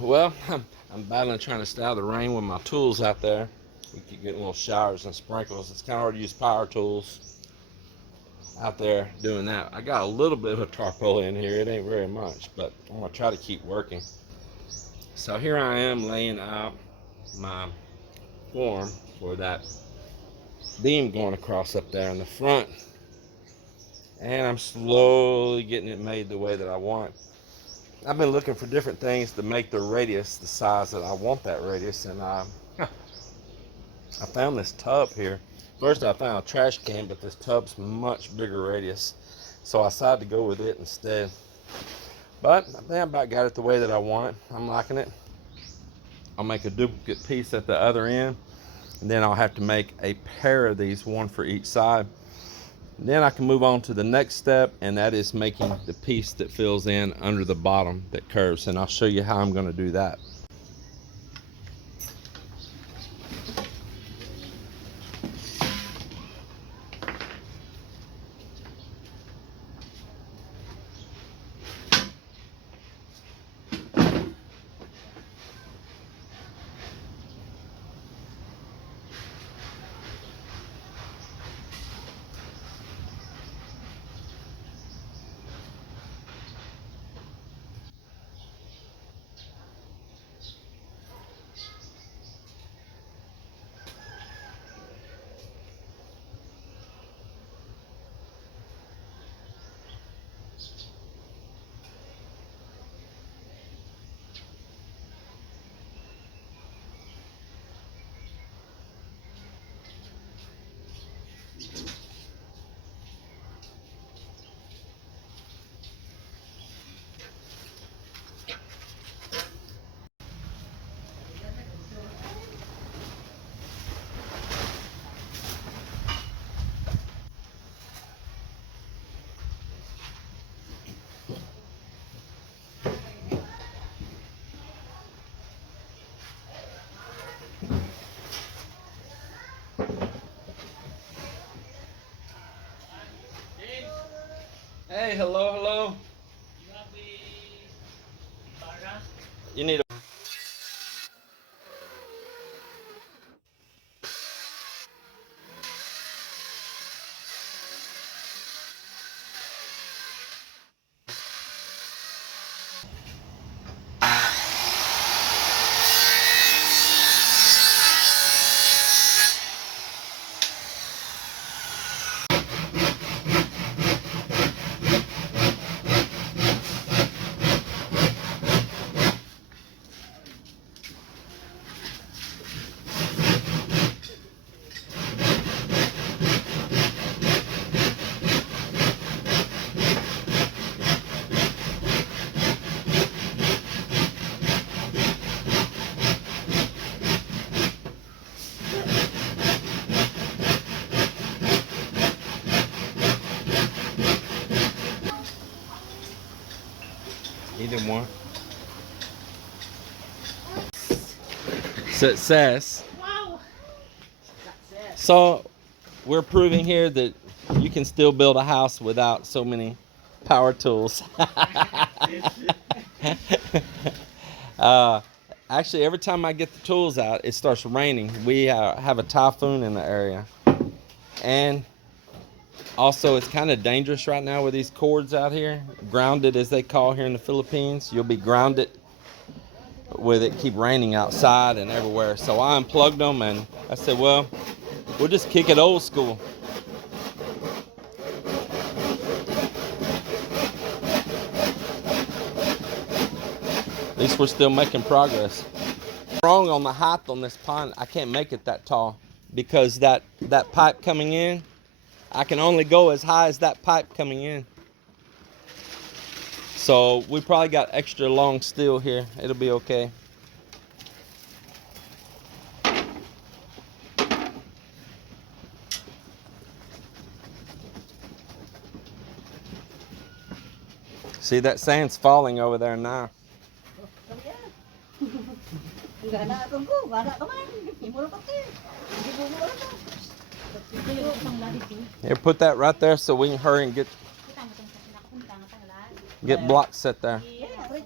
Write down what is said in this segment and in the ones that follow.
Well, I'm battling trying to stay out of the rain with my tools out there. We keep getting little showers and sprinkles. It's kind of hard to use power tools out there doing that. I got a little bit of a tarpaulin in here. It ain't very much, but I'm gonna try to keep working. So here I am laying out my form for that beam going across up there in the front, and I'm slowly getting it made the way that I want. I've been looking for different things to make the radius the size that I want that radius, and I found this tub here. First I found a trash can, but this tub's much bigger radius, so I decided to go with it instead. But I think I about got it the way that I want it. I'm liking it. I'll make a duplicate piece at the other end, and then I'll have to make a pair of these, one for each side. And then I can move on to the next step, and that is making the piece that fills in under the bottom that curves, and I'll show you how I'm going to do that. Hey, hello, hello. You need a either one. Success. Wow! So we're proving here that you can still build a house without so many power tools. uh, Actually, every time I get the tools out, it starts raining. We have a typhoon in the area, and also it's kind of dangerous right now with these cords out here, grounded as they call here in the Philippines. You'll be grounded with it keep raining outside and everywhere. So I unplugged them, and I said, well, we'll just kick it old school. At least we're still making progress. Wrong on the height on this pond. I can't make it that tall because that pipe coming in, I can only go as high as that pipe coming in. So we probably got extra long steel here. It'll be okay. See, that sand's falling over there now. Here, put that right there so we can hurry and get blocks set there. Your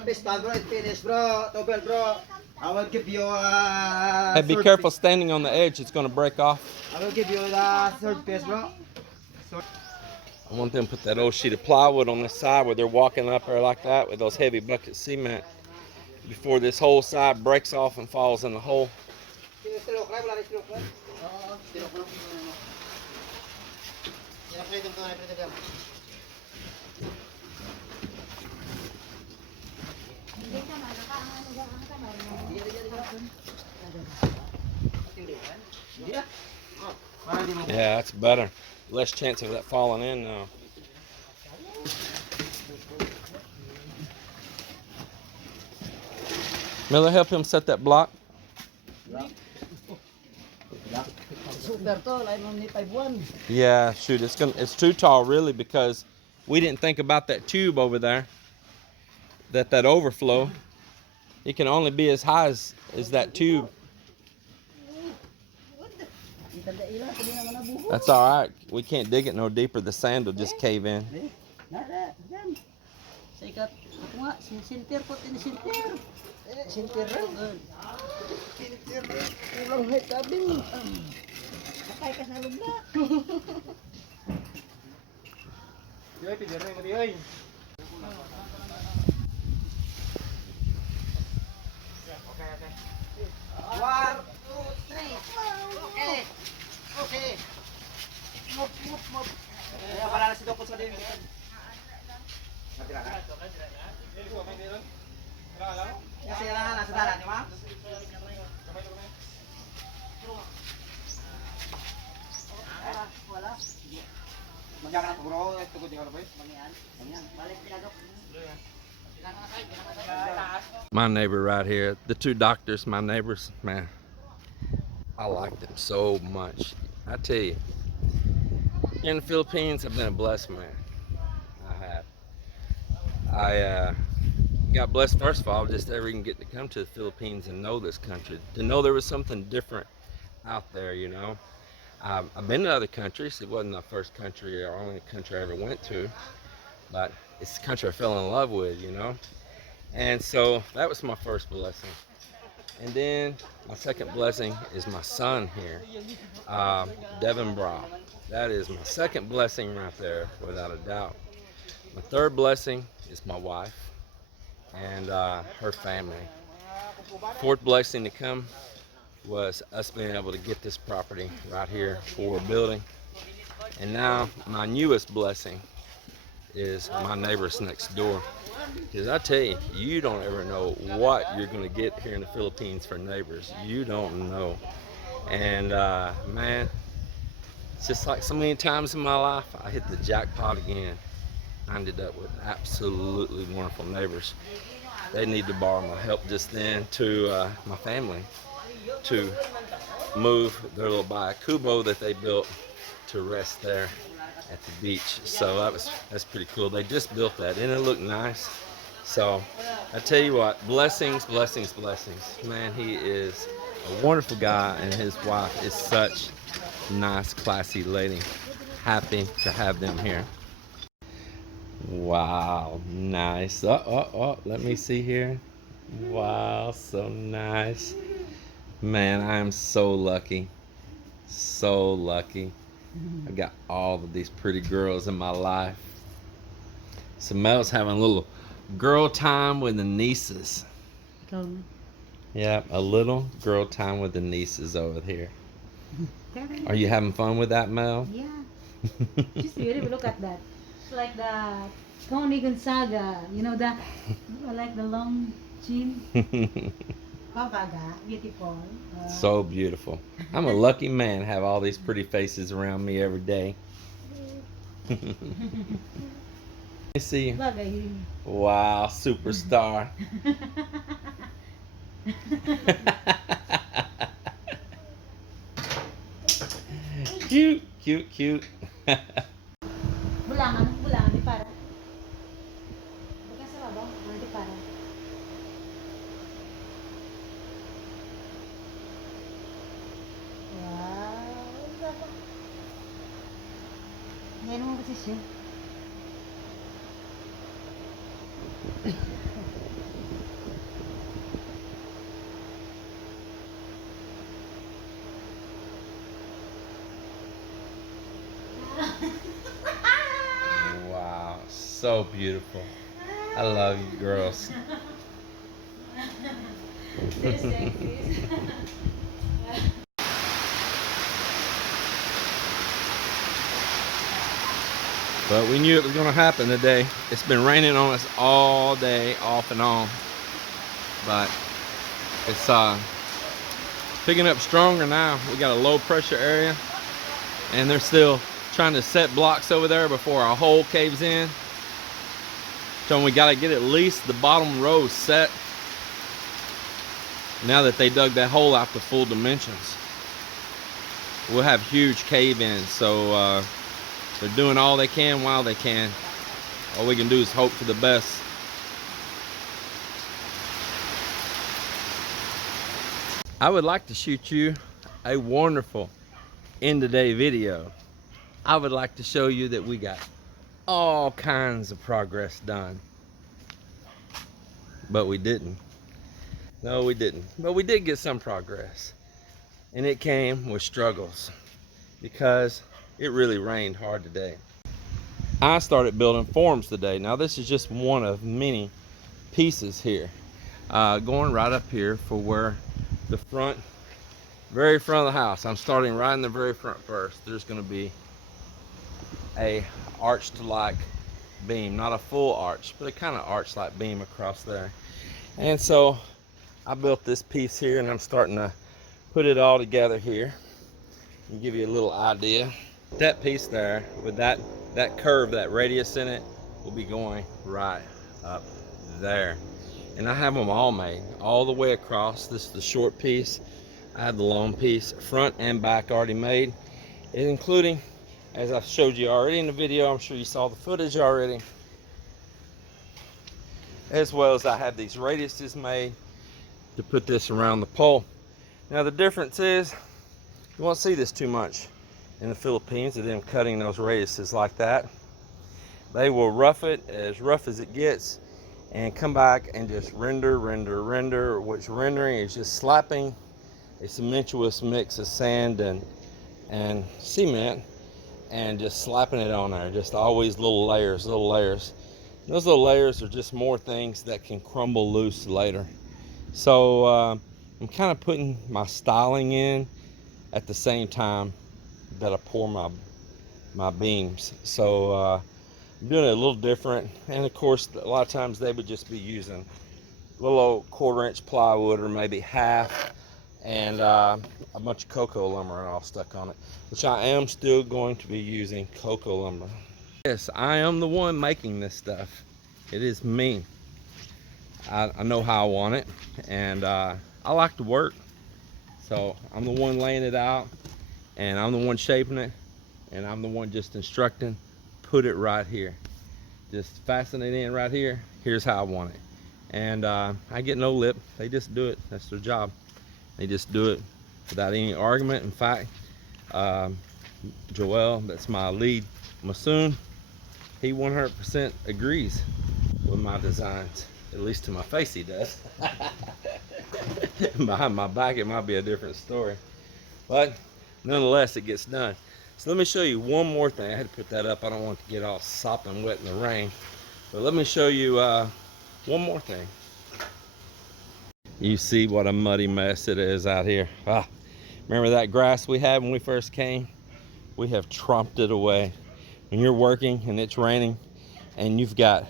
best man, bro, it's finished, bro. Tobel, bro. I will give you Hey, be careful standing on the edge. It's going to break off. I will give you the third piece, bro. I want them to put that old sheet of plywood on the side where they're walking up there like that with those heavy buckets of cement before this whole side breaks off and falls in the hole. Yeah, that's better. Less chance of that falling in now. Miller, help him set that block. Yeah, shoot, it's too tall really because we didn't think about that tube over there. That overflow. It can only be as high as that tube. That's all right. We can't dig it no deeper. The sand will just cave in. One, two, three. Okay. Okay. Move. Kaya pala si Dokot sa din. Kasi lang nasa darat, di ba? Wala. Magkakaroon na bro, ito ko di ko boys. Manyan. Balik sila Dok. My neighbor right here, the two doctors, my neighbors, man, I like them so much. I tell you, here in the Philippines, I've been a blessed man. I have. I got blessed, first of all, just ever even get to come to the Philippines and know this country, to know there was something different out there, you know. I've been to other countries. It wasn't the first country or only country I ever went to, but it's the country I fell in love with, you know. And so that was my first blessing. And then my second blessing is my son here, Devin Bra. That is my second blessing right there, without a doubt. My third blessing is my wife and her family. Fourth blessing to come was us being able to get this property right here for we're building. And now my newest blessing is my neighbors next door. Because I tell you, you don't ever know what you're going to get here in the Philippines for neighbors. You don't know. And man, it's just like so many times in my life, I hit the jackpot again. I ended up with absolutely wonderful neighbors. They need to borrow my help just then to my family to move their little Bayakubo that they built to rest there at the beach. So that's pretty cool. They just built that and it looked nice. So I tell you what, blessings, blessings, blessings. Man, he is a wonderful guy and his wife is such a nice, classy lady. Happy to have them here. Wow, nice. Oh, let me see here. Wow, so nice. Man, I am so lucky. So lucky. I got all of these pretty girls in my life. So Mel's having a little girl time with the nieces. Yeah, a little girl time with the nieces over here. Are you having fun with that, Mel? Yeah. She's beautiful. Look at that. It's like the Tony Gonzaga. You know the like the long chin. Papaga. Beautiful. So beautiful. I'm a lucky man to have all these pretty faces around me every day. Let me see you. Wow, superstar. Cute, cute, cute. Bulangan, bulangan di para. Bukan sa babaw, di para. Wow. Ngayon mo kasi siya. Wow, so beautiful. I love you girls. They're sexy. But we knew it was going to happen today. It's been raining on us all day, off and on. But it's picking up stronger now. We got a low pressure area, and they're still trying to set blocks over there before our hole caves in. So we got to get at least the bottom row set now that they dug that hole out to full dimensions. We'll have huge cave-ins, so they're doing all they can while they can. All we can do is hope for the best. I would like to shoot you a wonderful end of day video. I would like to show you that we got all kinds of progress done. But we didn't. No, we didn't. But we did get some progress. And it came with struggles because it really rained hard today. I started building forms today. Now this is just one of many pieces here. Going right up here for where the very front of the house. I'm starting right in the very front first. There's going to be a arched like beam, not a full arch, but a kind of arch like beam across there. And so I built this piece here, and I'm starting to put it all together here and give you a little idea. That piece there with that curve, that radius in it, will be going right up there. And I have them all made all the way across. This is the short piece. I have the long piece, front and back, already made, including, as I showed you already in the video, I'm sure you saw the footage already, as well as I have these radiuses made to put this around the pole. Now the difference is, you won't see this too much in the Philippines, of them cutting those radiuses like that. They will rough it as rough as it gets and come back and just render. What's rendering is just slapping a cementous mix of sand and cement and just slapping it on there. Just always little layers. Those little layers are just more things that can crumble loose later. So I'm kind of putting my styling in at the same time that I pour my beams. So I'm doing it a little different. And of course, a lot of times they would just be using little old 1/4 inch plywood, or maybe half, and a bunch of cocoa lumber and all stuck on it, which I am still going to be using cocoa lumber. Yes, I am the one making this stuff. It is me. I know how I want it, and I like to work. So I'm the one laying it out, and I'm the one shaping it, and I'm the one just instructing. Put it right here. Just fasten it in right here. Here's how I want it. And I get no lip. They just do it. That's their job. They just do it without any argument. In fact, Joel, that's my lead mason, he 100% agrees with my designs. At least to my face he does. Behind my back it might be a different story, but nonetheless it gets done. So let me show you one more thing. I had to put that up. I don't want it to get all sopping wet in the rain, but let me show you one more thing. You see what a muddy mess it is out here. Remember that grass we had when we first came? We have tromped it away. When you're working and it's raining and you've got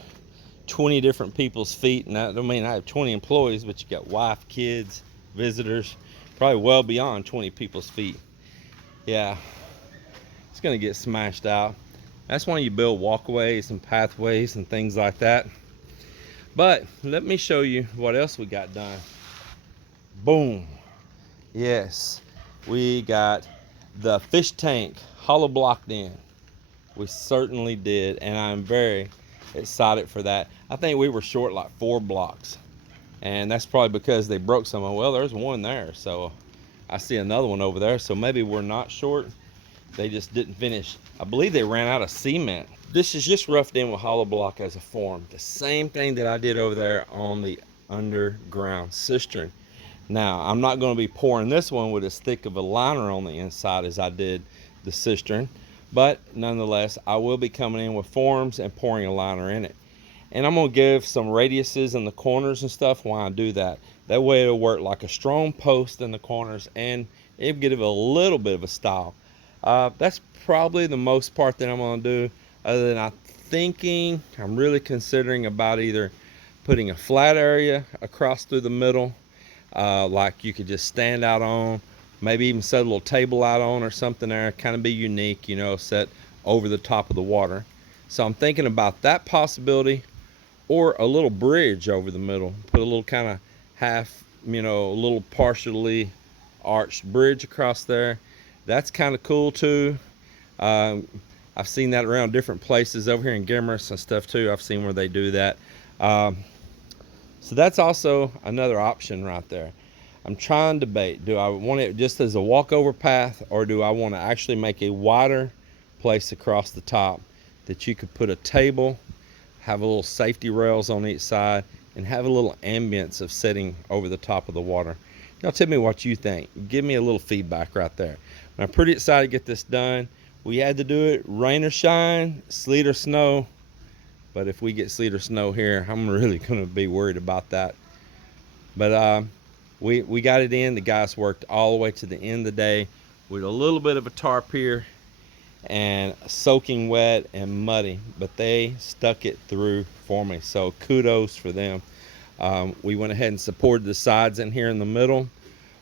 20 different people's feet, and I don't mean I have 20 employees, but you got wife, kids, visitors, probably well beyond 20 people's feet. Yeah, it's gonna get smashed out. That's why you build walkways and pathways and things like that. But let me show you what else we got done. Boom. Yes, we got the fish tank hollow blocked in. We certainly did, and I'm very excited for that. I think we were short like 4 blocks, and that's probably because they broke some. Well, there's one there, so I see another one over there, so maybe we're not short. They just didn't finish. I believe they ran out of cement. This is just roughed in with hollow block as a form. The same thing that I did over there on the underground cistern. Now, I'm not going to be pouring this one with as thick of a liner on the inside as I did the cistern, but nonetheless, I will be coming in with forms and pouring a liner in it. And I'm going to give some radiuses in the corners and stuff while I do that. That way it'll work like a strong post in the corners, and it'll give it a little bit of a style. That's probably the most part that I'm going to do. Other than I'm really considering about either putting a flat area across through the middle, like you could just stand out on, maybe even set a little table out on or something there, kind of be unique, you know, set over the top of the water. So I'm thinking about that possibility, or a little bridge over the middle, put a little kind of half, you know, a little partially arched bridge across there. That's kind of cool too. I've seen that around different places over here in Gimmerus and stuff too. I've seen where they do that. So that's also another option right there. I'm trying to debate, do I want it just as a walkover path, or do I want to actually make a wider place across the top that you could put a table, have a little safety rails on each side, and have a little ambience of sitting over the top of the water. Y'all tell me what you think. Give me a little feedback right there. I'm pretty excited to get this done. We had to do it rain or shine, sleet or snow. But if we get sleet or snow here, I'm really going to be worried about that. But we got it in. The guys worked all the way to the end of the day with a little bit of a tarp here and soaking wet and muddy, but they stuck it through for me. So kudos for them. We went ahead and supported the sides in here in the middle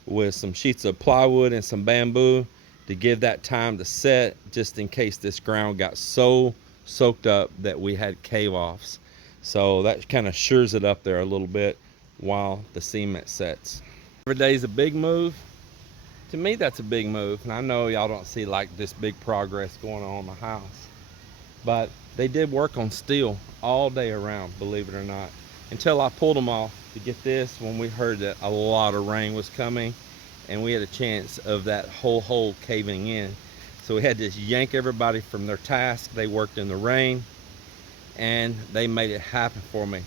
with some sheets of plywood and some bamboo to give that time to set, just in case this ground got so soaked up that we had cave offs. So that kind of shores it up there a little bit while the cement sets. Every day is a big move. To me, that's a big move, and I know y'all don't see like this big progress going on in my house, but they did work on steel all day around, believe it or not, until I pulled them off to get this when we heard that a lot of rain was coming and we had a chance of that whole hole caving in. So we had to yank everybody from their task. They worked in the rain and they made it happen for me,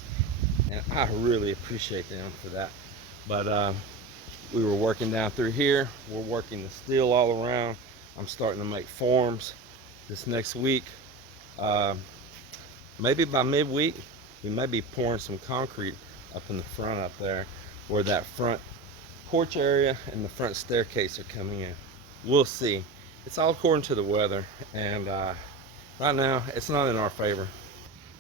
and I really appreciate them for that. But we were working down through here. We're working the steel all around. I'm starting to make forms this next week. Maybe by midweek, we may be pouring some concrete up in the front up there where that front porch area and the front staircase are coming in. We'll see. It's all according to the weather, and right now it's not in our favor.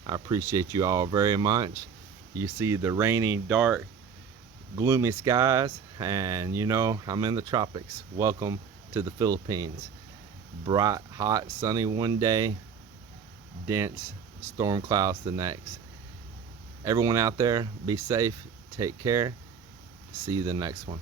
I appreciate you all very much. You see the rainy, dark, gloomy skies, and you know I'm in the tropics. Welcome to the Philippines. Bright, hot, sunny one day, dense storm clouds the next. Everyone out there, be safe, take care. See you the next one.